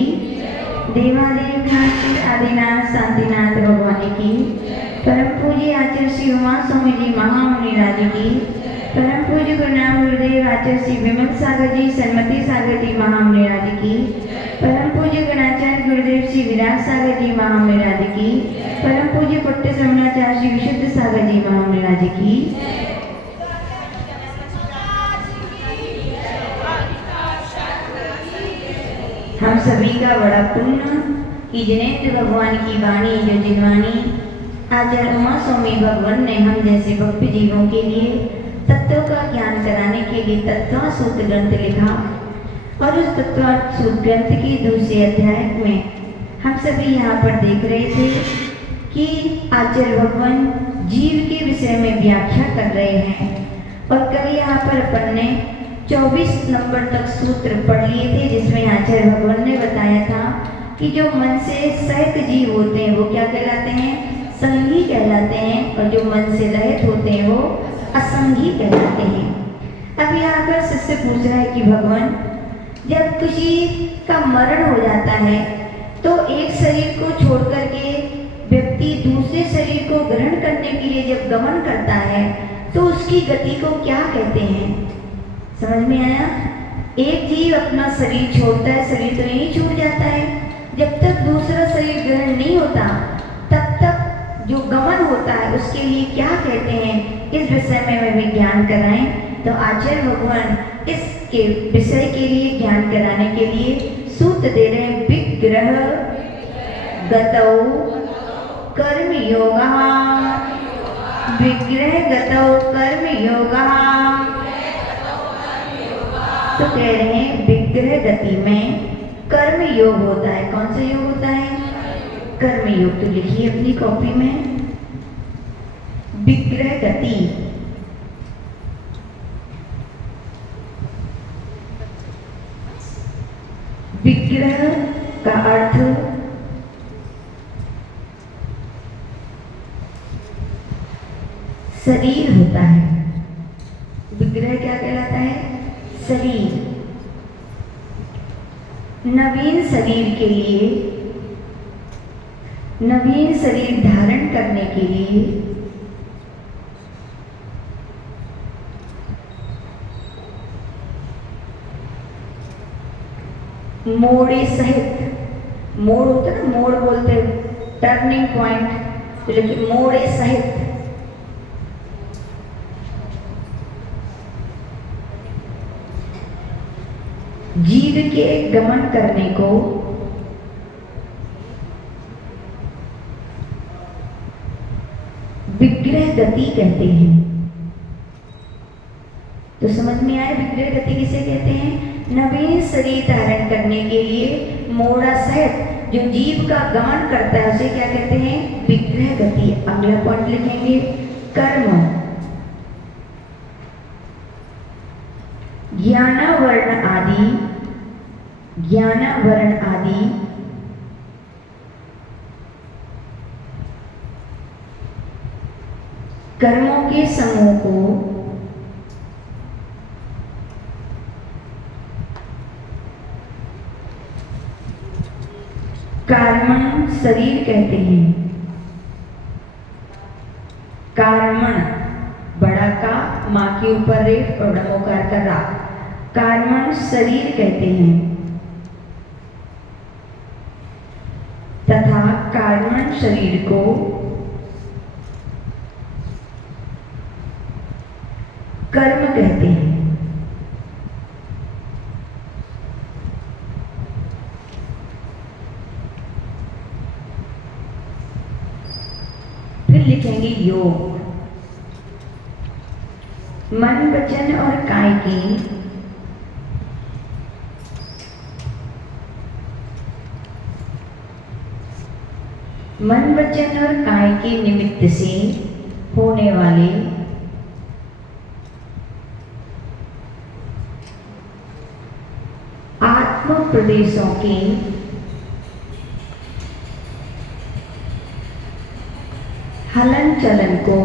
की, देवादेव घाटी आदिनाथ शांतिनाथ भगवान की, परम पूज्य आचार्य श्री उमा स्वामी जी महामुनि राज की, परम पूज्य गुरुनाम गुरुदेव आचार्य श्री विमल सागर जी सन्मति सागर जी महामुनि राज की, परम पूज्य गणाचार्य गुरुदेव श्री विराट सागर जी महामुनि राज की, परम पूज्य पुट्ट श्रवणाचार्य श्री विशुद्ध सागर जी महामुनि राज की। हम सभी का बड़ा पुण्य कि जिनेंद्र भगवान की वाणी जो जिनवाणी आचार्य उमा स्वामी भगवान ने हम जैसे भक्त जीवों के लिए तत्वों का ज्ञान कराने के लिए तत्व सूत्र ग्रंथ लिखा और उस तत्व सूत्र ग्रंथ के दूसरे अध्याय में हम सभी यहाँ पर देख रहे थे कि आचार्य भगवान जीव के विषय में व्याख्या कर रहे हैं और कल यहाँ पर अपन ने 24 नंबर तक सूत्र पढ़ लिए थे जिसमें आचार्य भगवान ने बताया था कि जो मन से सहित जीव होते हैं वो क्या कहलाते हैं, संगी कहलाते हैं, और जो मन से रहित होते हैं वो असंगी कहलाते हैं। अब यहाँ पर शिष्य पूछ रहा है कि भगवान जब किसी का मरण हो जाता है तो एक शरीर को छोड़ करके व्यक्ति दूसरे शरीर को ग्रहण करने के लिए जब गमन करता है तो उसकी गति को क्या कहते हैं? समझ में आया? एक जीव अपना शरीर छोड़ता है, शरीर तो यही छूट जाता है, जब तक दूसरा शरीर ग्रहण नहीं होता तब तक जो गमन होता है उसके लिए क्या कहते हैं, इस विषय में वे विज्ञान कराएं। तो आचार्य भगवान इसके विषय के लिए ज्ञान कराने के लिए सूत्र दे रहे हैं। विग्रह गतौ कर्म योगा, विग्रह गतौ कर्म योगा। तो कह रहे हैं विग्रह गति में कर्म योग होता है। कौन सा योग होता है? कर्म योग। तो लिखिए अपनी कॉपी में विग्रह गति। विग्रह का अर्थ शरीर होता है। विग्रह क्या कहलाता है? शरीर। नवीन शरीर के लिए, नवीन शरीर धारण करने के लिए मोड़े सहित, मोड़ होता है ना, मोड़ बोलते हैं टर्निंग पॉइंट, तो लेकिन मोड़े सहित जीव के गमन करने को विग्रह गति कहते हैं। तो समझ में आया विग्रह गति किसे कहते हैं? नवीन शरीर धारण करने के लिए मोड़ा सहित जो जीव का गमन करता है उसे क्या कहते हैं? विग्रह गति। अगला पॉइंट लिखेंगे कर्म। ज्ञान वर्ण आदि, ज्ञान वर्ण आदि कर्मों के समूह को कर्मण शरीर कहते हैं। कर्मण, बड़ा का, माँ के ऊपर रेफ और डमोकार का रा, कर्मण शरीर कहते हैं। तथा कर्मण शरीर को कर्म कहते हैं। फिर लिखेंगे योग। मन, वचन और काय की मन, वचन और काय के निमित्त से होने वाले आत्म प्रदेशों के हलन चलन को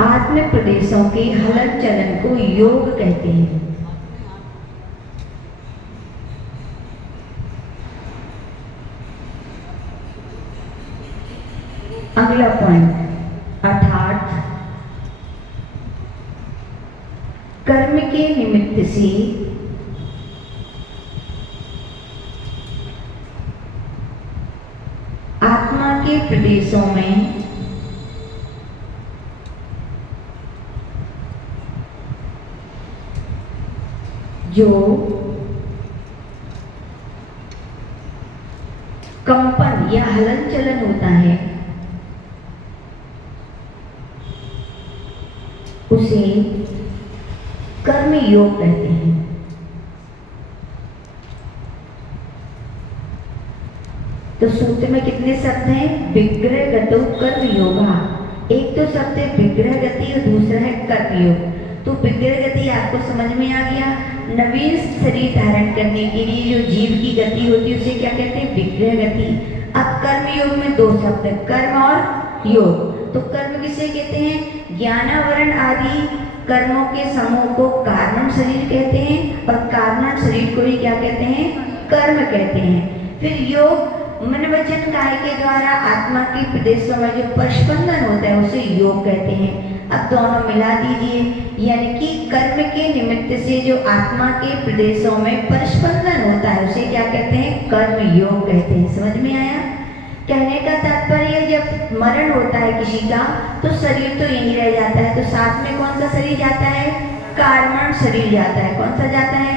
आत्म आत्मिक प्रदेशों के हलन चलन को योग कहते हैं। अगला पॉइंट, अर्थात कर्म के निमित्त से आत्मा के प्रदेशों में जो कंपन या हलन चलन होता है उसे कर्म योग कहते हैं। तो सूत्र में कितने शब्द हैं? विग्रह गतो कर्म योगा। एक तो शब्द है विग्रह गति और दूसरा है कर्म योग। तो विग्रह गति आपको समझ में आ गया। नवीन शरीर धारण करने के लिए जो जीव की गति होती है उसे क्या कहते हैं? विग्रह गति। अब कर्म योग में दो शब्द है, कर्म और योग। तो कर्म किसे कहते हैं? ज्ञानावरण आदि कर्मों के समूह को कारण शरीर कहते हैं और कारण शरीर को ही क्या कहते हैं? कर्म कहते हैं। फिर योग मन वचन काय के द्वारा आत्मा के प्रदेशों में जो स्पंदन होता है उसे योग कहते हैं। अब दोनों मिला दीजिए, यानी कि कर्म के निमित्त से जो आत्मा के प्रदेशों में स्पंदन होता है उसे क्या कहते हैं? कर्म योग कहते हैं। समझ में आया? कहने का तात्पर्य जब मरण होता है किसी का तो शरीर तो यही रह जाता है, तो साथ में कौन सा शरीर जाता है? कार्मण शरीर जाता है। कौन सा जाता है?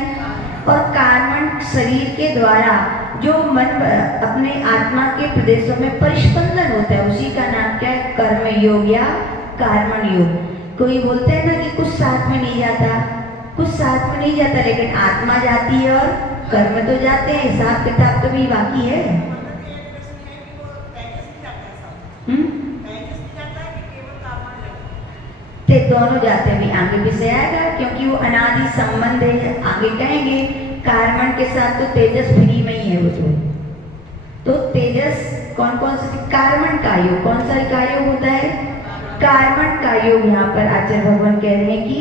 और कार्मण शरीर के द्वारा जो मन अपने आत्मा के प्रदेशों में स्पंदन होता है उसी का नाम क्या है? कर्म योग या कार्मण योग। कोई बोलते हैं ना कि कुछ साथ में नहीं जाता, कुछ साथ में नहीं जाता, लेकिन आत्मा जाती है और कर्म तो जाते हैं। हिसाब किताब तो भी बाकी है। ते दोनों जाते हैं भी, आगे भी से आएगा क्योंकि वो अनादि संबंध है। आगे कहेंगे कार्बन के साथ तो तेजस फ्री में ही है वो। तो तेजस कौन कौन सा? कार्बन का योग। कौन सा का योग होता है? कार्बन का योग। यहाँ पर आचार्य भगवान कह रहे हैं कि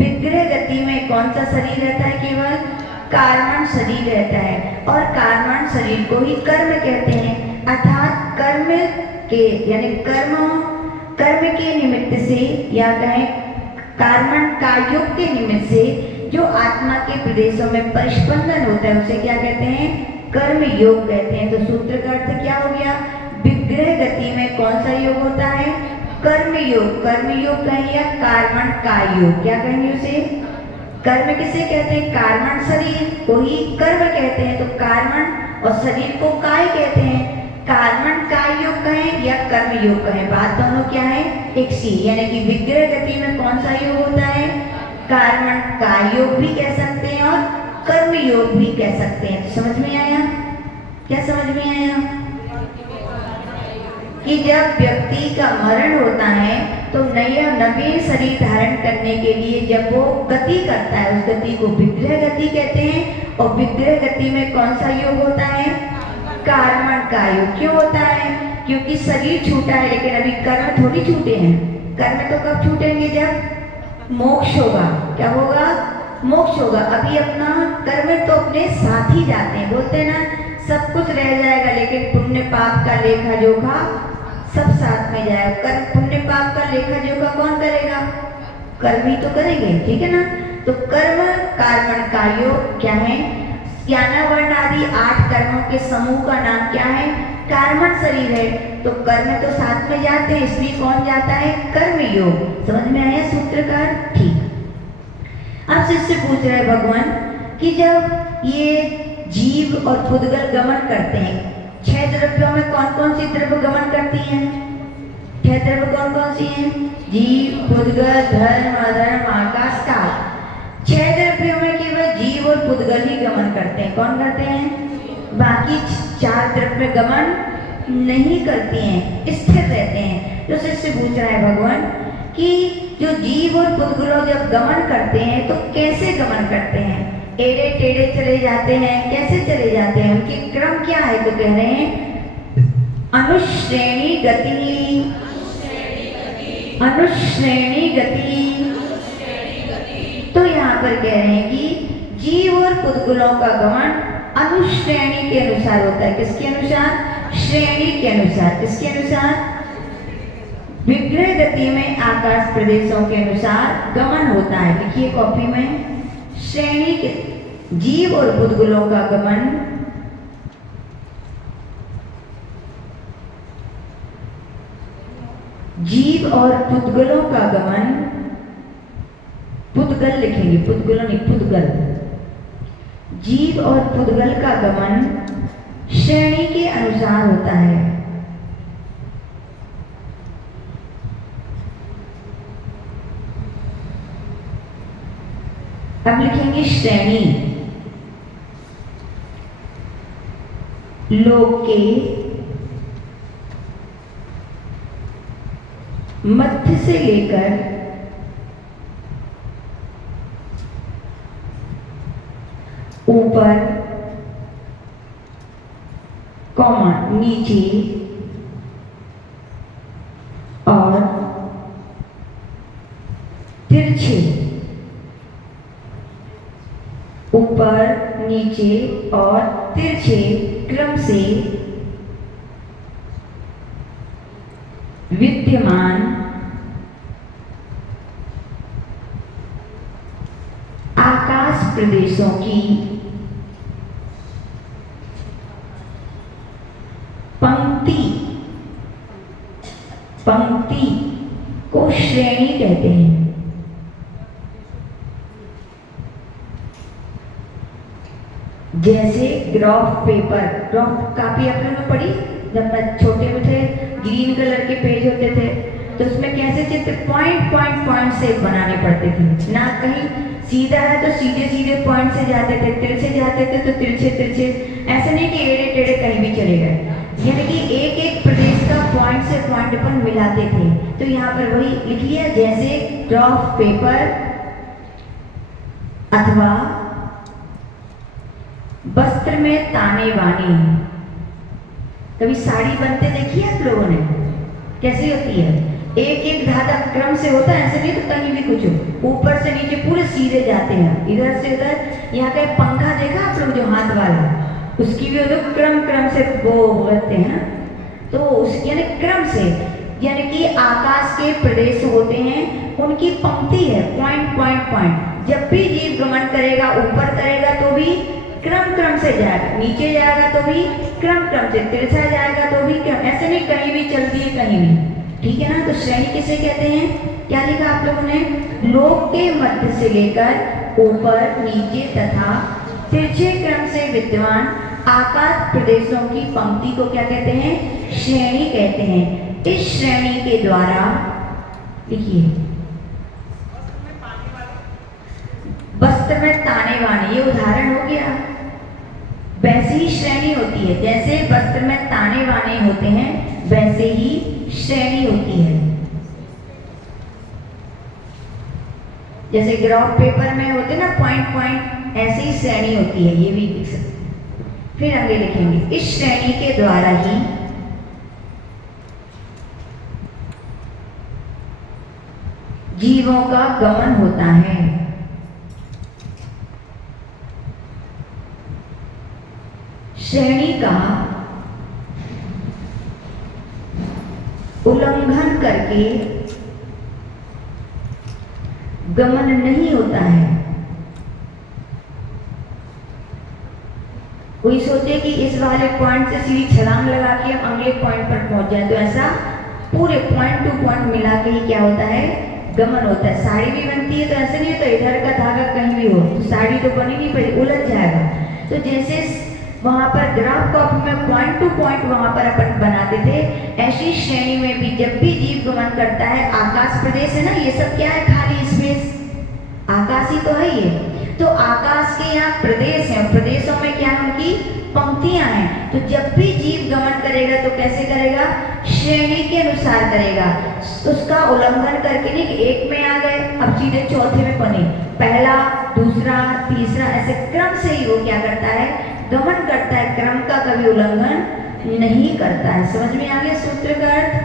विग्रह गति में कौन सा शरीर रहता है? केवल कार्बन शरीर रहता है और कार्बन शरीर को ही कर्म कहते हैं। अर्थात कर्म के यानी कर्म के निमित्त से या कहें कार्बन का योग के निमित्त से जो आत्मा के प्रदेशों में स्पंदन होता है उसे क्या कहते हैं? कर्म योग कहते हैं। तो सूत्र का अर्थ क्या हो गया? विग्रह गति में कौन सा योग होता है? कर्म योग। कर्म योग कहें या कार्बन का योग, क्या कहेंगे उसे? कर्म किसे कहते हैं? कार्बन शरीर को ही कर्म कहते हैं। तो कार्बन और शरीर को काय कहते हैं। कार्बन काय योग कहें या कर्म योग कहें, बात दोनों क्या है? एक सी। यानी कि विग्रह गति में कौन सा योग होता है? कार्बन काय योग भी कह सकते हैं और कर्म योग भी कह सकते हैं। तो समझ में आया? क्या समझ में आया? कि जब व्यक्ति का मरण होता है तो नया नवीन शरीर धारण करने के लिए जब वो गति करता है उस गति को विग्रह गति कहते हैं। और विग्रह गति में कौन सा योग होता है? कार्बन का योग। क्यों होता है? क्योंकि शरीर छूटा है लेकिन अभी कर्म थोड़ी छूटे हैं। कर्म तो कब छूटेंगे? जब मोक्ष होगा। क्या होगा? मोक्ष होगा। अभी अपना कर्म तो अपने साथ ही जाते हैं। बोलते हैं ना सब कुछ रह जाएगा लेकिन पुण्य पाप का लेखा जोखा सब साथ में जाएगा। कर्म पुण्य पाप का लेखा जोखा कौन करेगा? कर्म ही तो करेंगे, ठीक है ना। तो कर्म कार्बन का योग क्या है? ज्ञानावरण आदि 8 कर्मों के समूह का नाम क्या है? कार्बन शरीर है। तो कर्म तो साथ में जाते हैं, इसलिए कौन जाता है? कर्म योग। समझ में आया सूत्रकार? ठीक। अब शिष्य पूछ रहे भगवान कि जब ये जीव और पुद्गल गमन करते हैं, 6 द्रव्यों में कौन कौन सी द्रव्य गमन करती हैं? 6 द्रव्य कौन कौन सी हैं? जीव, पुद्गल, धर्म, अधर्म, आकाश, काल। 6 द्रव्यों में केवल जीव और पुद्गल ही गमन करते हैं। कौन करते हैं? बाकी 4 द्रव्य गमन नहीं करती हैं, स्थिर रहते हैं। तो शिष्य पूछ रहा है भगवान कि जो जीव और पुद्गलों जब गमन करते हैं तो कैसे गमन करते हैं? टेढ़े टेढ़े चले जाते हैं? कैसे चले जाते हैं? उनके क्रम क्या है? तो कह रहे हैं अनुश्रेणी गति अनुश्रेणी गति। तो यहाँ पर कह रहे हैं कि जीव और पुद्गलों का गमन अनुश्रेणी के अनुसार होता है। किसके अनुसार? श्रेणी के अनुसार। किसके अनुसार? विग्रह गति में आकाश प्रदेशों के अनुसार गमन होता है। लिखिए कॉपी में, श्रेणी के जीव और पुद्गलों का गमन जीव और पुद्गलों का गमन, पुद्गल लिखेंगे, पुद्गलों नहीं, पुद्गल। जीव और पुद्गल का गमन श्रेणी के अनुसार होता है। अब लिखेंगे श्रेणी। लोक के मध्य से लेकर ऊपर, कॉमा नीचे और तिरछे, ऊपर नीचे और तिरछे क्रम से विद्यमान आकाश प्रदेशों की पंक्ति को श्रेणी कहते हैं। जैसे ग्राफ पेपर, ग्राफ काफी आप लोगों ने पढ़ी जब मैं छोटे में थे, ग्रीन कलर के पेज होते थे, तो उसमें कैसे चित्र पॉइंट से बनाने पड़ते थे ना। कहीं सीधा है तो सीधे सीधे पॉइंट से जाते थे, तिरछे जाते थे तो तिरछे तिरछे, ऐसे नहीं कि एड़े टेढ़े कहीं भी चले गए। यानी कि एक एक प्रदेश का पॉइंट से पॉइंट पर मिलाते थे। तो यहाँ पर वही लिखिए, जैसे ग्राफ पेपर अथवा वस्त्र में ताने बाने। कभी साड़ी बनते देखिए आप लोगों ने, कैसी होती है? एक एक धागा क्रम से होता है, ऐसे नहीं तो कहीं भी कुछ हो, ऊपर से नीचे पूरे सीधे जाते हैं, इधर से उधर। यहाँ का पंखा देखा आप लोग जो हाथ वाला, उसकी भी उधर क्रम से वो होते हैं। तो उसकी यानी क्रम से, यानी कि आकाश के प्रदेश होते हैं, उनकी पंक्ति है, पॉइंट। जब भी जीव गमन करेगा, ऊपर करेगा तो भी क्रम से जाएगा, नीचे जाएगा तो भी क्रम से, तिरछा जाएगा तो भी क्रम, ऐसे नहीं कहीं भी चल दिए कहीं भी, ठीक है ना। तो श्रेणी किसे कहते हैं? क्या लिखा आप लोगों ने? लोक के मध्य से लेकर ऊपर नीचे तथा तिरछे क्रम से विद्यमान आकाश प्रदेशों की पंक्ति को क्या कहते हैं? श्रेणी कहते हैं। इस श्रेणी के द्वारा लिखिए, वस्त्र में ताने बाने, ये उदाहरण हो गया। वैसे ही श्रेणी होती है, जैसे वस्त्र में ताने बाने होते हैं वैसे ही श्रेणी होती है। जैसे ग्राफ पेपर में होते ना पॉइंट, ऐसे ही श्रेणी होती है, ये भी लिख सकते। फिर आगे लिखेंगे, इस श्रेणी के द्वारा ही जीवों का गमन होता है। श्रेणी का उल्लंघन करके गमन नहीं होता है। कोई सोचे कि इस वाले पॉइंट से सीधी छलांग लगा के हम अगले पॉइंट पर पहुंच जाए, तो ऐसा पूरे पॉइंट टू पॉइंट मिला के ही क्या होता है? गमन होता है। साड़ी भी बनती है तो ऐसे नहीं, तो इधर का धागा कहीं भी हो तो साड़ी तो बनी नहीं, पड़ी उलझ जाएगा। तो जैसे वहां पर ग्राफ कॉपी में पॉइंट टू पॉइंट वहां पर अपन बनाते थे, ऐसी श्रेणी में भी जब भी जीव गमन करता है, आकाश प्रदेश है ना, ये सब क्या है? खाली स्पेस, आकाश ही तो है ये। तो आकाश के यहाँ प्रदेश हैं, प्रदेशों में क्या उनकी पंक्तियां हैं। तो जब भी जीव गमन करेगा तो कैसे करेगा? श्रेणी के अनुसार करेगा, उसका उल्लंघन करके नहीं कि एक में आ गए अब सीधे चौथे में बने, पहला दूसरा तीसरा, ऐसे क्रम से ही वो क्या करता है? गमन करता है, क्रम का कभी उल्लंघन नहीं करता है। समझ में आ गया सूत्र का अर्थ?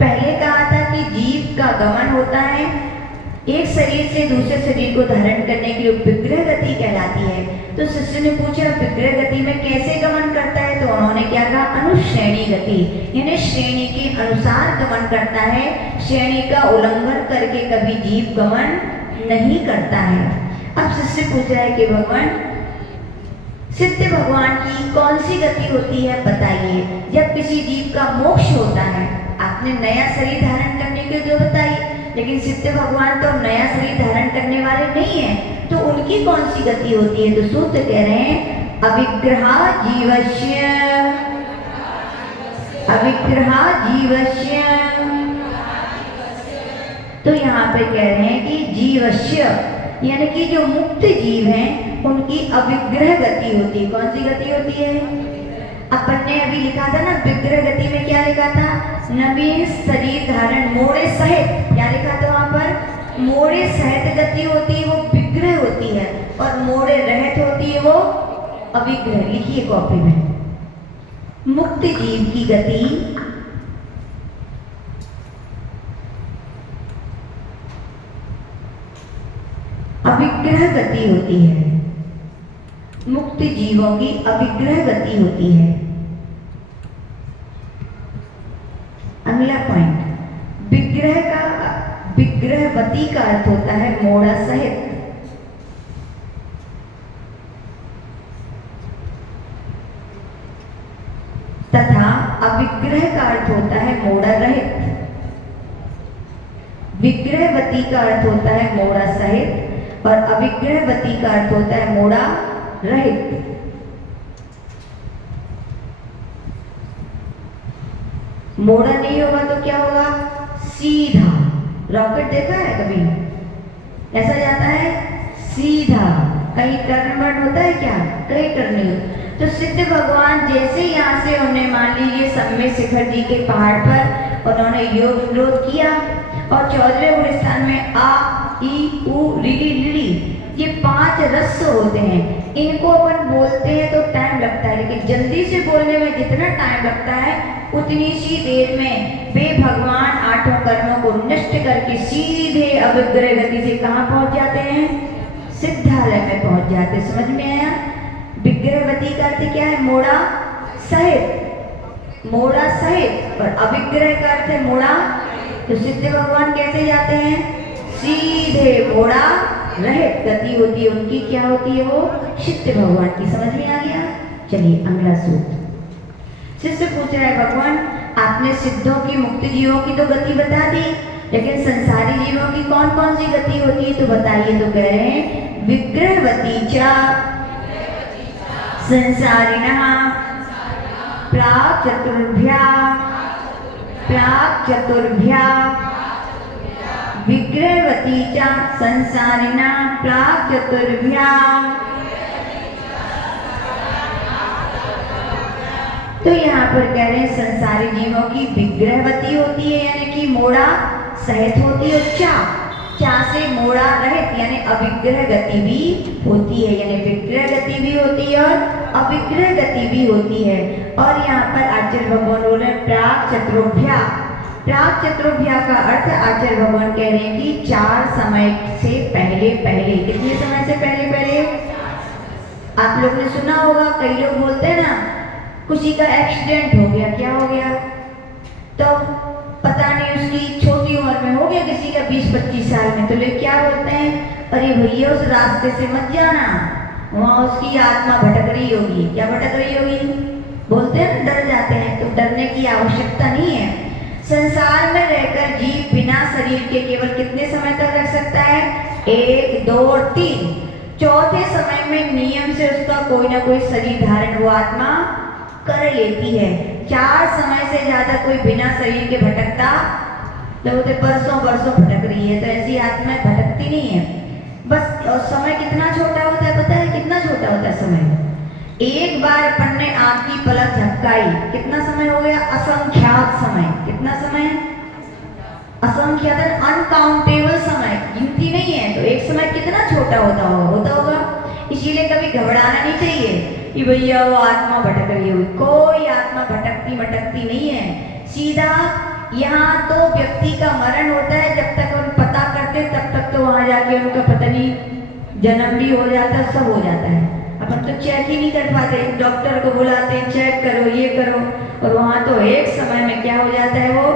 पहले कहा था कि जीव जीव का गमन होता है एक शरीर से दूसरे शरीर को धारण करने के लिए विग्रह गति कहलाती है। तो शिष्य ने पूछा विग्रह गति में कैसे गमन करता है, तो उन्होंने क्या कहा, अनुश्रेणी गति, यानी श्रेणी के अनुसार गमन करता है, श्रेणी का उल्लंघन करके कभी जीव गमन नहीं करता है। अब शिष्य पूछ रहा है कि भगवान, सिद्ध भगवान की कौन सी गति होती है बताइए। जब किसी जीव का मोक्ष होता है, आपने नया शरीर धारण करने के जो बताई, लेकिन सिद्ध भगवान तो नया शरीर धारण करने वाले नहीं है, तो उनकी कौन सी गति होती है। तो सूत्र कह रहे हैं अविग्रहा जीवस्य, अविग्रहा जीवस्य। तो यहाँ पे कह रहे हैं कि जीवस्य यानी कि जो मुक्त जीव हैं उनकी अविग्रह गति होती है। कौन सी गति होती है, अपन ने अभी लिखा था ना, विग्रह गति में क्या लिखा था, नवीन शरीर धारण मोड़े सहित, क्या लिखा था वहां पर, मोड़े सहित गति होती है वो विग्रह होती है, और मोड़े रहित होती है वो अविग्रह। लिखिए कॉपी में, मुक्त जीव की गति अविग्रह गति होती है, मुक्त जीवों की अविग्रह गति होती है। अगला पॉइंट, विग्रह का, विग्रहवती का अर्थ होता है मोड़ा सहित, तथा अविग्रह का अर्थ होता है मोड़ा रहित। विग्रहवती का अर्थ होता है मोड़ा सहित और अविग्रहवती का अर्थ होता है मोड़ा रहित। मोड़ा नहीं होगा तो क्या होगा, सीधा। रॉकेट देखा है कभी, ऐसा जाता है सीधा, कहीं टर्न बर्न होता है क्या, कहीं टर्न नहीं होता। तो सिद्ध भगवान जैसे यहाँ से उन्हें मान लीजिए सम्मेद शिखर जी के पहाड़ पर उन्होंने योग विरोध किया, और 14वें स्थान में आ ई उ री ली, ये 5 रस होते हैं, इनको अपन बोलते हैं तो टाइम लगता है, लेकिन जल्दी से बोलने में जितना टाइम लगता है उतनी सी देर में वे भगवान 8 कर्मों को नष्ट करके सीधे अविग्रह गति से कहाँ पहुंच जाते हैं, सिद्धालय में पहुंच जाते। समझ में आया। विग्रहवती का अर्थ क्या है, मोड़ा सहित, मोड़ा सहित, और अविग्रह का अर्थ है मोड़ा। तो सिद्ध भगवान कैसे जाते हैं, सीधे मोड़ा रहित गति होती है उनकी, क्या होती है वो, सिद्ध भगवान की। समझ में आ गया। चलिए अगला सूत्र। शिष्य पूछ रहा है भगवान, आपने सिद्धों की, मुक्त जीवों की तो गति बता दी, लेकिन संसारी जीवों की कौन कौन सी गति होती है तो बताइए। तो कह रहे हैं विग्रहवती च संसारिणः प्राक् चतुर्भ्या, प्राक् चतुर्भ्या, विग्रहवती च संसारिणः प्राक् चतुर्भ्या। तो यहाँ पर कह रहे हैं संसारी जीवों की विग्रहवती होती है, यानी कि मोड़ा सहित होती है, चा से मोड़ा रहित यानी अविग्रह गति भी होती है, यानी विग्रह गति भी होती है और अविग्रह गति भी होती है। और यहाँ पर आचार्य भगवान बोल रहे हैं प्राक् चतुर्भ्या। प्राक् चतुर्भ्या का अर्थ आचार्य भगवान कह रहे हैं कि 4 समय से पहले पहले। कितने समय से पहले पहले, आप लोग ने सुना होगा, कई लोग बोलते हैं ना, किसी का एक्सीडेंट हो गया, क्या हो गया, तो पता नहीं उसकी छोटी उम्र में हो गया, किसी का 20-25 साल में, तो लोग क्या बोलते हैं, अरे भैया उस रास्ते से मत जाना, वहाँ उसकी आत्मा भटक रही होगी। क्या भटक रही होगी, बोलते हैं, डर जाते हैं। तो डरने की आवश्यकता नहीं है। संसार में रहकर जीव बिना शरीर के केवल कितने समय तक रह सकता है, 1, 2 और 3। चौथे समय में नियम से उसका कोई ना कोई शरीर धारण वो आत्मा कर लेती है। 4 समय से ज्यादा कोई बिना शरीर के भटकता, तो बोलते बरसों बरसों भटक रही है, तो ऐसी आत्मा भटकती नहीं है। बस और समय कितना छोटा होता है पता है, कितना छोटा होता है समय। एक बार अपन ने आँख की पलक झपकाई, कितना समय हो गया, असंख्यात समय। कितना समय, असंख्यात, अनकाउंटेबल समय, गिनती नहीं है। तो एक समय कितना छोटा होता होगा। इसीलिए कभी घबराना नहीं चाहिए कि भैया वो आत्मा भटक रही होगी। कोई आत्मा भटकती नहीं है, सीधा यहाँ तो व्यक्ति का मरण होता है, जब तक हम पता करते तब तक तो वहां जाके उनका पता नहीं जन्म भी हो जाता है, सब हो जाता है। अपन तो चेक ही नहीं कर पाते, डॉक्टर को बुलाते हैं, चेक करो ये करो, और वहां तो एक समय में क्या हो जाता है, वो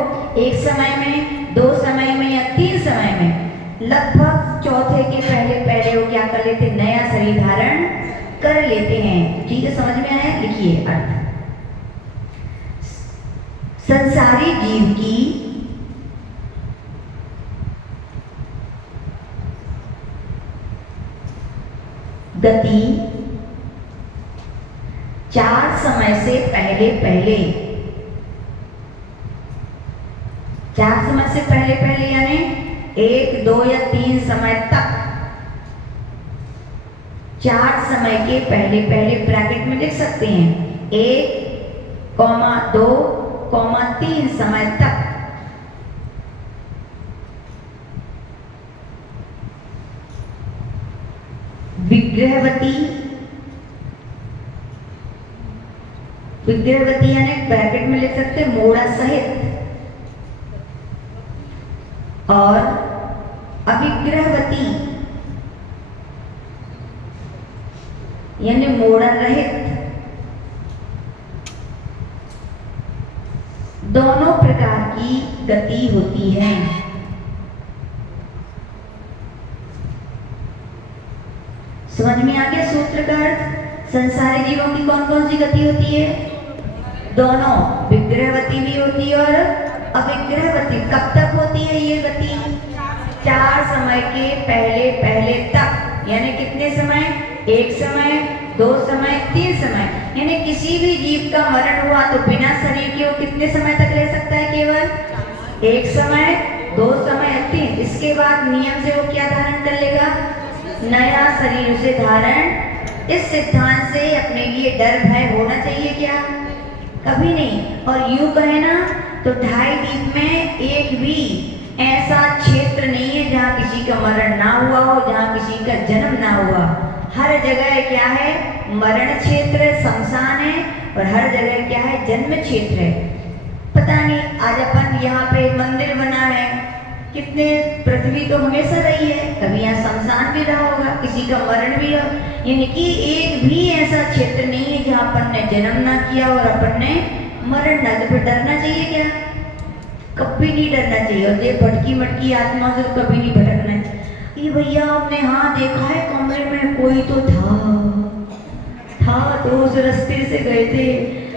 एक समय में, 2 समय में या 3 समय में लगभग चौथे के पहले पहले वो क्या कर लेते, नया शरीर धारण कर लेते हैं। ठीक है, समझ में आया? लिखिए अर्थ। संसारी जीव की गति 4 समय से पहले पहले, 4 समय से पहले पहले यानी 1, 2 या 3 समय तक, 4 समय के पहले पहले ब्रैकेट में लिख सकते हैं, 1, 2, 3 समय तक विग्रहवती, विग्रहवती यानी ब्रैकेट में लिख सकते हैं मोड़ा सहित, और अविग्रहवती यानी मोड़ा रहित, दोनों प्रकार की गति होती है। समझ में आ गया सूत्र का अर्थ? संसारी जीवों की कौन कौन सी गति होती है? दोनों, विग्रहवती भी होती है और अविग्रहवती। कब तक होती है ये गति? 4 समय के पहले पहले तक, यानी कितने समय? 1 समय, 2 समय, 3 समय। यानी किसी भी जीव का मरण हुआ तो बिना शरीर के वो कितने समय तक रह सकता है? केवल 1 समय, 2 समय, 3। इसके बाद नियम से वो क्या धारण कर लेगा? नया शरीर उसे धारण। इस सिद्धांत से अपने लिए डर भय होना चाहिए क्या? कभी नहीं। और यूं कहे ना तो 2.5 द्वीप में एक भी ऐसा क्षेत्र नहीं है जहाँ किसी का मरण ना हुआ हो, जहाँ किसी का जन्म ना हुआ। हर जगह क्या है? मरण क्षेत्र, शमशान है, और हर जगह क्या है? जन्म क्षेत्र है। पता नहीं आज अपन यहाँ पे मंदिर बना है, कितने पृथ्वी तो हमेशा रही है, कभी यहाँ शमशान भी रहा होगा, किसी का मरण भी रहा, यानी कि एक भी ऐसा क्षेत्र नहीं है जहाँ अपन ने जन्म ना किया और अपन ने मरण ना। तो फिर डरना चाहिए क्या? कभी नहीं डरना चाहिए। और ये भटकी मटकी आत्मा से तो कभी नहीं भटकना चाहिए। ये भैया आपने हाँ देखा है कमरे में कोई तो था तो उस रास्ते से गए थे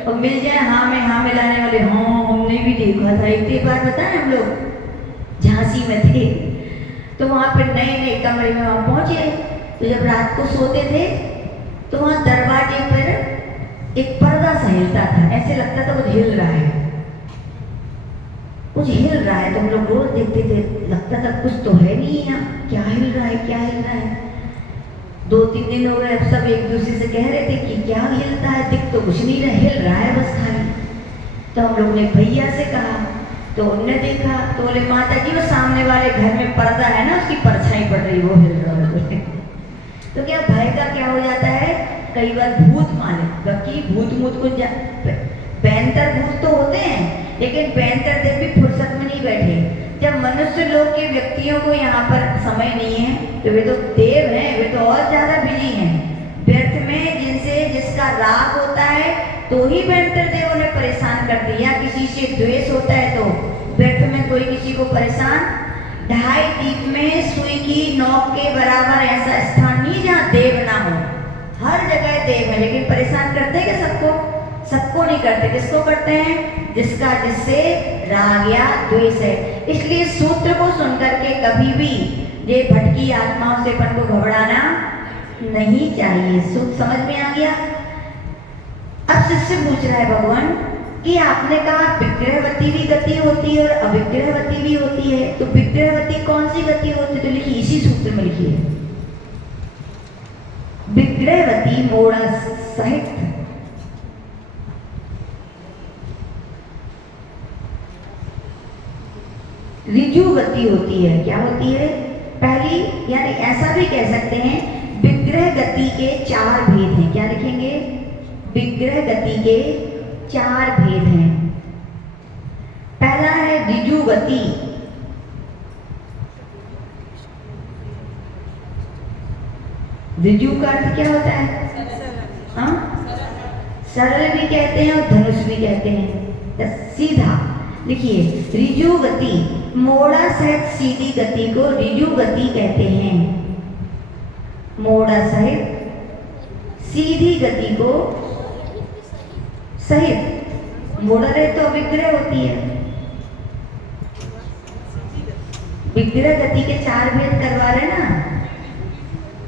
और मिल जाए हाँ में हाँ मिलाने वाले। हाँ हमने भी देखा था, एक बार बताएं हम लोग झांसी में थे तो वहाँ पर नए कमरे में वहाँ पहुँचे, तो जब रात को सोते थे तो वहाँ दरवाजे पर एक पर्दा सा हिलता था, ऐसे लगता था कुछ हिल रहा है, कुछ हिल रहा है। तो हम लोग रोज देखते थे, लगता था कुछ तो है नहीं यहाँ, क्या हिल रहा है क्या हिल रहा है। 2-3 दिन हो गए, अब सब एक दूसरे से कह रहे थे कि क्या हिलता है, दिख तो कुछ नहीं रहा, हिल रहा है बस खाली। तो हम लोग ने भैया से कहा, तो उनने देखा तो बोले माता जी वो सामने वाले घर में पर्दा है ना उसकी परछाई पड़ रही, वो हिल रहा है। तो क्या भय का क्या हो जाता है, कई बार भूत माने बाकी भूत को भयंकर भूत तो होते हैं, लेकिन भयंकर देव भी फुर्सत में नहीं बैठे। जब मनुष्य लोग के व्यक्तियों को यहाँ पर समय नहीं है तो वे तो देव हैं, वे तो और ज्यादा बिजी हैं व्यर्थ में, जिनसे जिसका राग होता है तो ही भयंकर देव उन्हें परेशान कर दिया। किसी से द्वेष होता है तो व्यर्थ में कोई किसी को परेशान। 2.5 द्वीप में सुई की नोक के बराबर ऐसा स्थान नहीं जहाँ देव ना हो, हर जगह देव है, लेकिन परेशान करते हैं क्या सबको? सबको नहीं करते। किसको करते हैं? जिसका जिससे राग या द्वेष है। इसलिए सूत्र को सुनकर के कभी भी ये भटकी आत्माओं से अपन को घबराना नहीं चाहिए। सुख समझ में आ गया? अब शिष्य पूछ रहा है भगवान कि आपने कहा विग्रहवती भी गति होती है और अविग्रहवती भी होती है, तो विग्रहवती कौन सी गति होती है? तो लिखिए इसी सूत्र में लिखिए, विग्रहवती मोड़ा सहित ऋजु गति होती है। क्या होती है? पहली, यानी ऐसा भी कह सकते हैं विग्रह गति के 4 भेद हैं। क्या लिखेंगे? विग्रह गति के 4 भेद हैं। पहला है ऋजु गति। ऋजु का अर्थ क्या होता है? हाँ, सरल भी कहते हैं और धनुष भी कहते हैं, सीधा। देखिए, ऋजु गति, मोड़ा सहित सीधी गति को ऋजु गति कहते हैं। मोड़ा सहित सीधी गति को, सहित मोड़ा रहे तो विग्रह होती है। विग्रह गति के 4 भेद करवा रहे ना,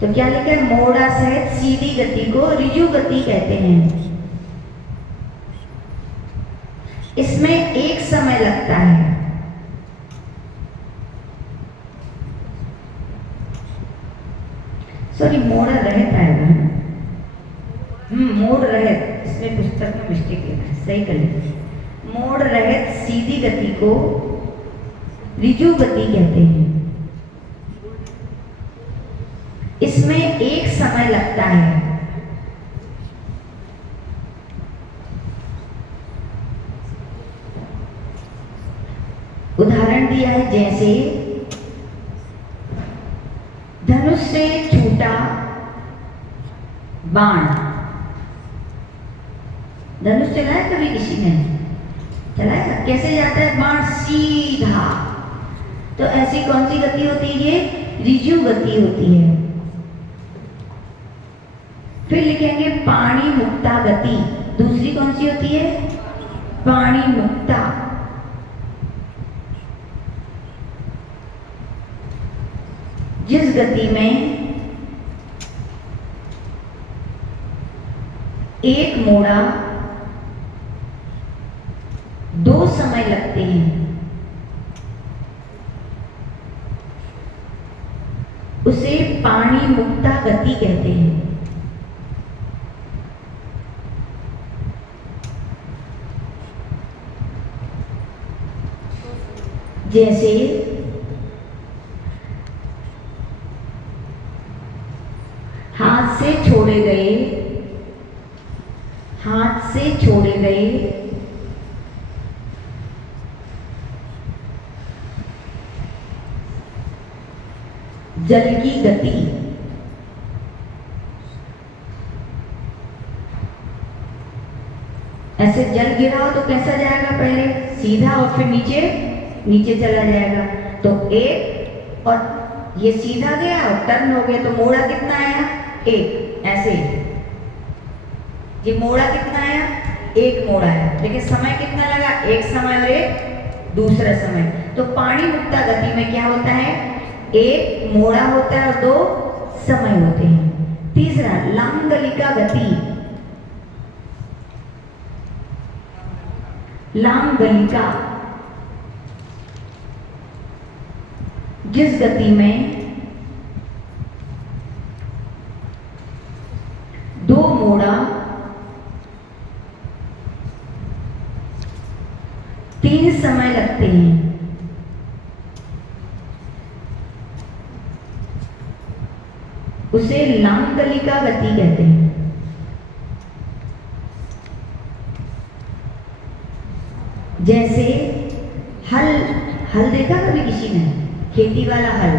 तो क्या लिखा है? मोड़ा सहित सीधी गति को ऋजु गति कहते हैं। इसमें एक समय लगता है। सॉरी, मोड़ा रहित आएगा ना, मोड़ रहित, इसमें पुस्तक में मिस्टेक है, सही कर लीजिए। मोड़ रहित सीधी गति को ऋजु गति कहते हैं। इसमें एक समय लगता है। उदाहरण दिया है, जैसे धनुष से छूटा बाण। धनुष चलाया कभी किसी ने? चलाया? कैसे जाता है बाण? सीधा। तो ऐसी कौन सी गति होती है? ये ऋजु गति होती है। फिर लिखेंगे पाणी मुक्ता गति। दूसरी कौन सी होती है? पाणी मुक्ता। जिस गति में एक मोड़ा 2 समय लगते हैं, उसे पाणी मुक्ता गति कहते हैं। जैसे हाथ से छोड़े गए, हाथ से छोड़े गए जल की गति। ऐसे जल गिरा हो तो कैसा जाएगा? पहले सीधा और फिर नीचे नीचे चला जाएगा। तो एक, और ये सीधा गया और टर्न हो गया, तो मोड़ा कितना आया? 1। ऐसे ये मोड़ा कितना आया? 1 मोड़ा है, लेकिन समय कितना लगा? 1 समय और 1 दूसरा समय। तो पाणी मुक्ता गति में क्या होता है? 1 मोड़ा होता है और 2 समय होते हैं। तीसरा, लांगलिका गति। लांगलिका, जिस गति में 2 मोड़ा 3 समय लगते हैं, उसे लांगलिका गति कहते हैं। जैसे हल देखा कभी किसी ने? खेती वाला हल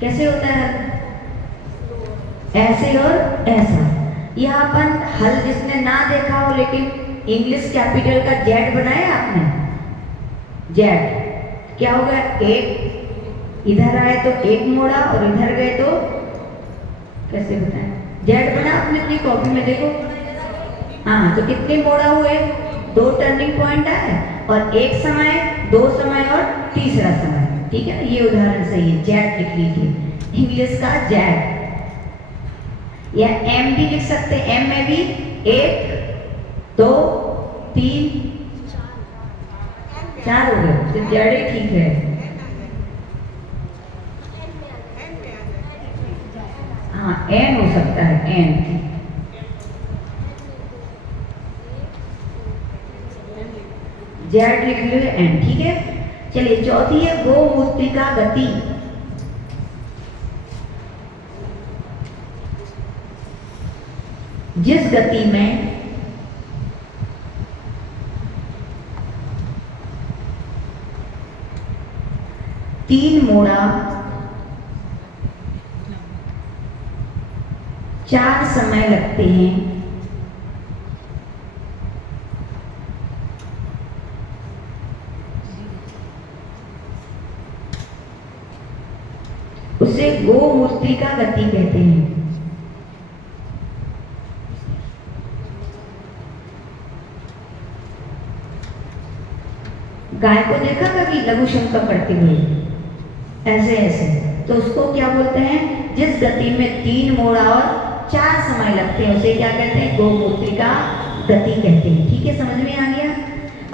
कैसे होता है? ऐसे और ऐसा। यह अपन हल जिसने ना देखा हो, लेकिन इंग्लिश कैपिटल का जेड बनाया आपने, जेड, क्या होगा? 1 इधर आए तो 1 मोड़ा और इधर गए तो कैसे बताएं? जेड बना आपने अपनी कॉपी में, देखो। हाँ, तो कितने मोड़ा हुए? 2 टर्निंग पॉइंट आए और 1 समय, 2 समय और तीसरा समय। ठीक है ना? ये उदाहरण सही है, जेड लिख लीजिए, इंग्लिश का जेड। या एम भी लिख सकते हैं, एम में भी 1, 2, 3, 4 हो गए, तो जेड ही ठीक है। हाँ, एन हो सकता है, एन। जेड लिख लीजिए, एन, ठीक है। चलिए, चौथी है गोमूत्रिका गति। जिस गति में मोड़ा 4 समय लगते हैं। उसे गोमूत्री का गति कहते हैं। गाय को देखा कभी लघु शंका करते हुए ऐसे ऐसे, तो उसको क्या बोलते हैं? जिस गति में 3 मोड़ा और 4 समय लगते हैं उसे क्या कहते हैं? गोमूत्री का गति कहते हैं। ठीक है, समझ में आ गया?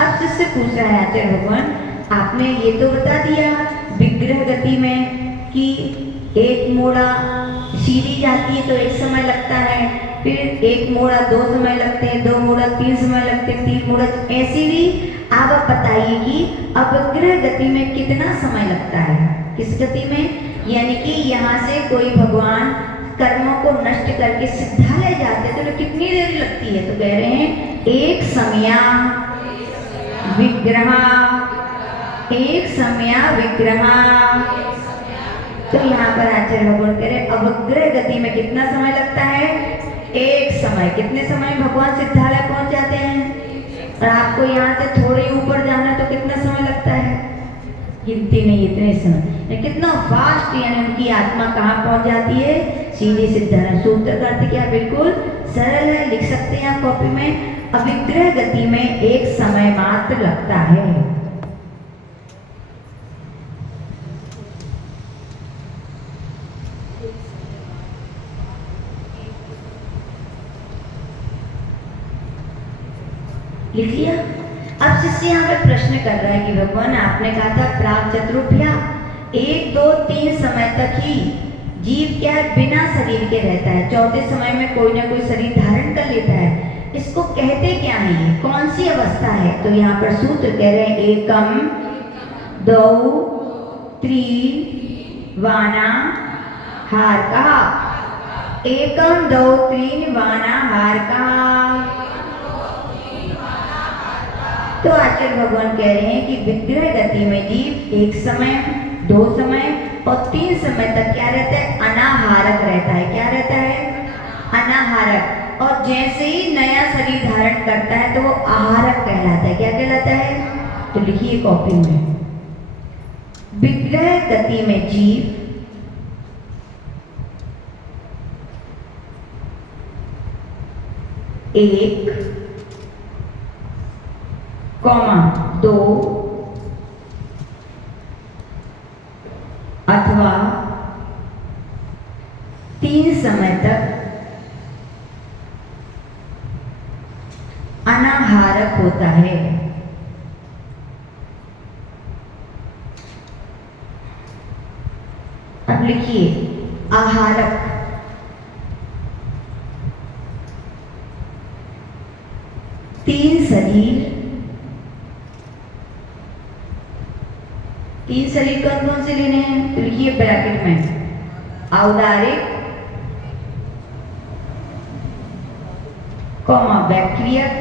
अब शिष्य पूछ रहा है, आचार्य भगवान आपने ये तो बता दिया विग्रह गति में कि 1 मोड़ा सीधी जाती है तो 1 समय लगता है, फिर 1 मोड़ा 2 समय लगते हैं, 2 मोड़ा 3 समय लगते हैं, 3 मोड़ा ऐसे भी। अब आप बताइए कि अवग्रह गति में कितना समय लगता है? किस गति में? यानी कि यहाँ से कोई भगवान कर्मों को नष्ट करके सिद्धालय जाते हैं तो कितनी देर लगती है? तो कह रहे हैं 1 समया विग्रह, 1 समया विग्रह। तो यहाँ पर आचार्य भगवान कह रहे अवग्रह गति में कितना समय लगता है? 1 समय। कितने समय भगवान सिद्धालय पहुंच जाते हैं? और आपको यहाँ से थोड़े ऊपर जाना तो कितना समय लगता है? गिनती नहीं, इतने समय। कितना फास्ट, यानी उनकी आत्मा कहाँ पहुंच जाती है? सीधे सिद्धालय। सूत्र का अर्थ क्या? बिल्कुल सरल है, लिख सकते हैं आप कॉपी में। अविग्रह गति में 1 समय मात्र लगता है। लिख लिया? अब शिष्य यहाँ पे प्रश्न कर रहा है कि भगवान आपने कहा था प्राग चतुर्भ्या 1 2 3 समय तक ही जीव क्या है? बिना शरीर के रहता है। 4थे समय में कोई ना कोई शरीर धारण कर लेता है। इसको कहते क्या है? ये कौन सी अवस्था है? तो यहाँ पर सूत्र कह रहे हैं 1 2 3 वाना हार का। 1 2 3 वाना हार का। तो आचार्य भगवान कह रहे हैं कि विग्रह गति में जीव 1 समय 2 समय और 3 समय तक क्या रहता है? अनाहारक रहता है। क्या रहता है? अनाहारक। और जैसे ही नया शरीर धारण करता है तो वो आहारक कहलाता है। क्या कहलाता है? तो लिखिए कॉपी में, विग्रह गति में जीव एक 2 अथवा 3 समय तक अनाहारक होता है। अब लिखिए आहारक। तीन शरीर कौन कौन से लेने हैं? तो लिखिए ब्रैकेट में औदारिक, बैक्टीरियक,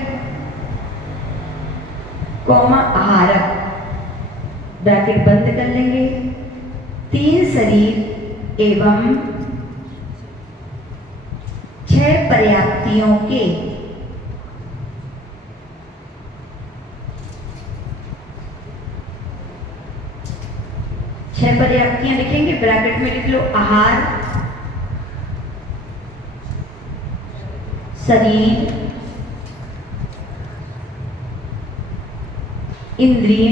आहारक। ब्रैकेट बंद कर लेंगे। 3 शरीर एवं 6 पर्याप्तियों के पर्याप्तियां लिखेंगे, ब्रैकेट में लिख लो आहार, शरीर, इंद्रिय,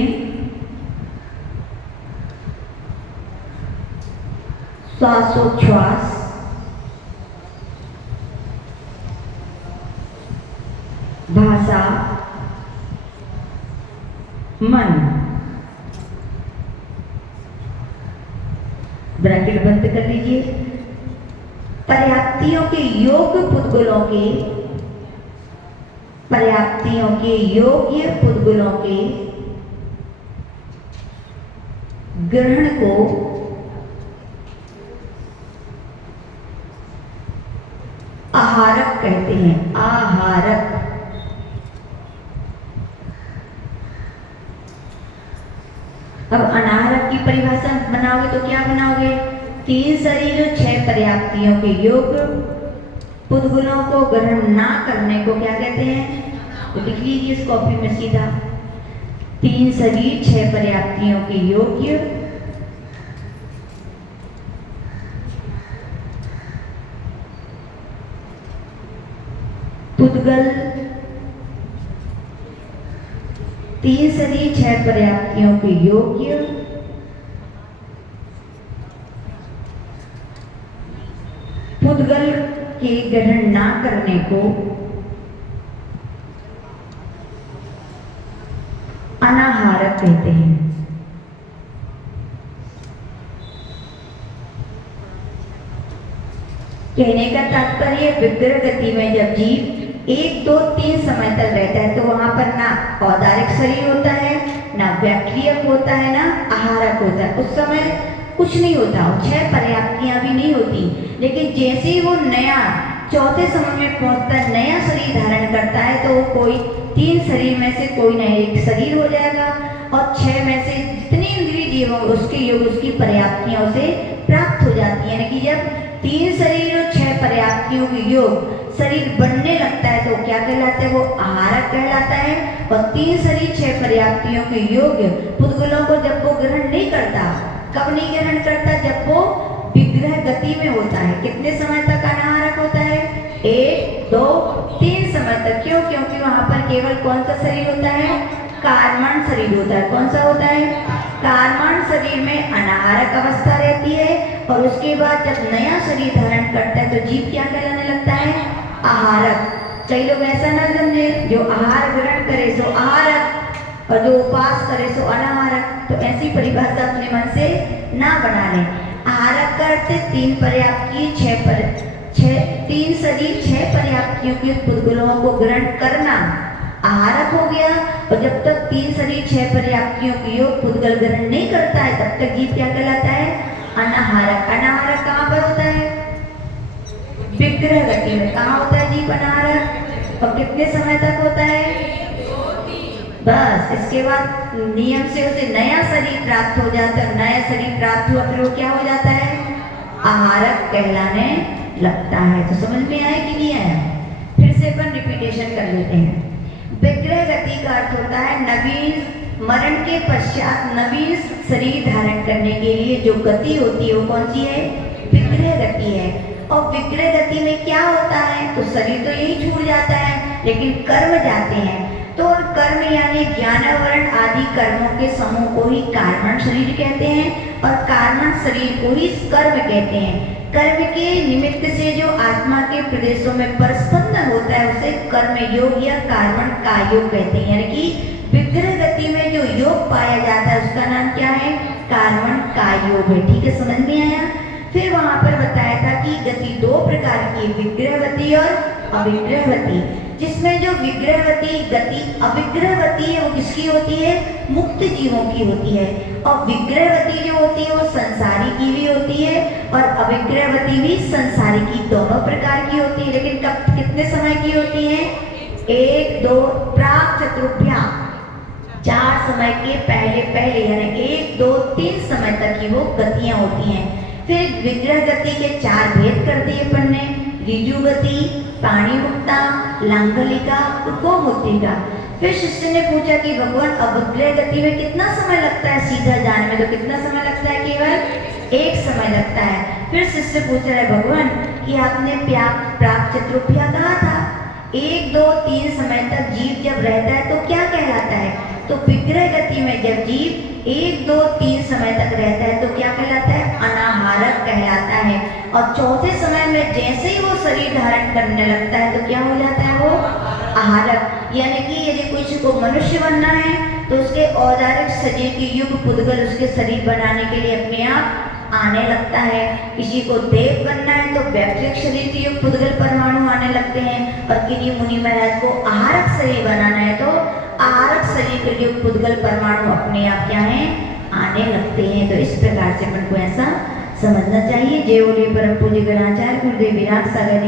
श्वासोच्छ्वास, भाषा, मन। ब्रैकेट बंद कर लीजिए। पर्याप्तियों के योग्य पुद्गलों के ग्रहण को आहारक कहते हैं। आहारक। अब अनाहारक की परिभाषा बनाओगे तो क्या बनाओगे? 3 शरीर 6 पर्याप्तियों के योग पुद्गलों को ग्रहण ना करने को क्या कहते हैं? तो लिख लीजिए इस कॉपी में सीधा, 3 शरीर 6 पर्याप्तियों के योग्य पुद्गल, 3 शरीर 6 पर्याप्तियों के योग्य पुद्गल के ग्रहण ना करने को अनाहारक कहते हैं। कहने का तात्पर्य विग्रह गति में जब जीव 1, 2, 3 समय तक रहता है तो वहां पर ना औदारिक शरीर होता है, ना व्याक्रियक होता है, ना आहारक होता है। उस समय कुछ नहीं होता, 6 पर्याप्तियां भी नहीं होती। लेकिन जैसे ही वो नया चौथे समय में पहुंचता है, नया शरीर धारण करता है, तो वो कोई 3 शरीर में से कोई ना एक शरीर हो जाएगा और 6 में से जितनी इंद्रिय जीव उसके योग उसकी पर्याप्तियां उसे प्राप्त हो जाती है। यानी कि जब 3 शरीर और 6 पर्याप्तियों के योग शरीर बनने लगता है तो क्या कहलाता है? वो आहारक कहलाता है। और 3 शरीर 6 पर्याप्तियों के योग पुद्गलों को जब वो ग्रहण नहीं करता, कब नहीं ग्रहण करता? जब वो विग्रह गति में होता है। कितने समय तक अनाहारक होता है? 1, 2, 3 समय तक। क्यों? क्योंकि वहां पर केवल कौन सा शरीर होता है? कार्मण शरीर होता है। कौन सा होता है? कार्मण शरीर में अनाहारक अवस्था रहती है और उसके बाद जब नया शरीर धारण करता है तो जीव क्या कहलाने लगता है? आहारक। कई लोग ऐसा ना समझे, जो आहार ग्रहण करे सो आहारक और जो उपवास करे सो अनाहारक। तो ऐसी परिभाषा अपने मन से ना बना लें। आहारक का अर्थ 3 पर्याप्तियों 3 शरीर 6 पर्याप्तियों के पुद्गलों को ग्रहण करना आहारक हो गया। और जब तक 3 शरीर 6 पर्याप्तियों के योग पुद्गल ग्रहण नहीं करता है तब तक जीव क्या कहलाता है? अनाहारक। अनाहारक कहाँ पर होता है? विग्रह गति में। कहाँ होता है जीव अनाहारक? और कितने समय तक होता है? बस। इसके बाद नियम से उसे नया शरीर प्राप्त हो जाता है। नया शरीर प्राप्त हुआ फिर वो क्या हो जाता है? आहारक कहलाने लगता है। तो समझ में आया कि नहीं आया? फिर से अपन रिपीटेशन कर लेते हैं। विग्रह गति का अर्थ होता है नवीन मरण के पश्चात नवीन शरीर धारण करने के लिए जो गति होती है वो कौन सी है? विग्रह गति है। और विग्रह गति में क्या होता है? तो शरीर तो यही छूट जाता है लेकिन कर्म जाते हैं। तो कर्म यानी ज्ञान वर्ण आदि कर्मों के समूह को ही कार्मण शरीर कहते हैं और कार्मण शरीर को ही कर्म कहते हैं। कर्म के निमित्त से जो आत्मा के प्रदेशों में परस्पंदन होता है उसे कर्म योग या कार्मण का योग कहते हैं। यानी कि विग्रह गति में जो योग पाया जाता है उसका नाम क्या है? कार्मण का योग है। ठीक है, समझ में आया? फिर वहां पर बताया था कि गति 2 प्रकार की, विग्रहवती और अविग्रहवती। जिसमें जो विग्रहवती गति अविग्रहवती है वो किसकी होती है? मुक्त जीवों की होती है। और विग्रहवती जो होती है वो संसारी की भी होती है और अविग्रहवती भी संसारी की, दोनों प्रकार की होती है। लेकिन कब कितने समय की होती है? 1, 2 प्राक चतुर्भ्यां 4 समय के पहले यानी 1, 2, 3 समय तक की वो गतियां होती हैं। फिर विग्रह गति के 4 भेद कर दिए अपन ने, ऋजु गति, पाणिमुक्ता, लांगलिका, गोमुक्तिका। फिर शिष्य ने पूछा कि भगवान अविग्रह गति में कितना समय लगता है सीधा जाने में? तो कितना समय लगता है? केवल 1 समय लगता है। फिर शिष्य पूछ रहा है भगवान कि आपने प्राक चतुर्भ्या कहा था, 1, 2, 3 समय तक जीव जब रहता है तो क्या कहलाता है? तो विग्रह गति में जब जीव 1, 2, 3 समय तक रहता है तो क्या कहलाता है? अनाहारक कहलाता है। और चौथे समय में जैसे ही वो शरीर धारण करने लगता है तो क्या हो जाता है? वो आहारक। यानी कि यदि किसी को मनुष्य बनना है तो उसके औदारिक शरीर की युग पुद्गल उसके शरीर बनाने के लिए अपने आप आने लगता है। किसी को देव बनना है तो वैक्रिक शरीर के युग पुद्गल परमाणु आने लगते हैं। और किन्हीं मुनि महाराज को आहारक शरीर बनाना है तो आहारक शरीर के युग पुद्गल परमाणु अपने आप क्या है? आने लगते हैं। तो इस प्रकार से अपन को ऐसा समझना चाहिए। जय बोले परम पूज्य गणाचार्य गुरुदेव विराट सागर।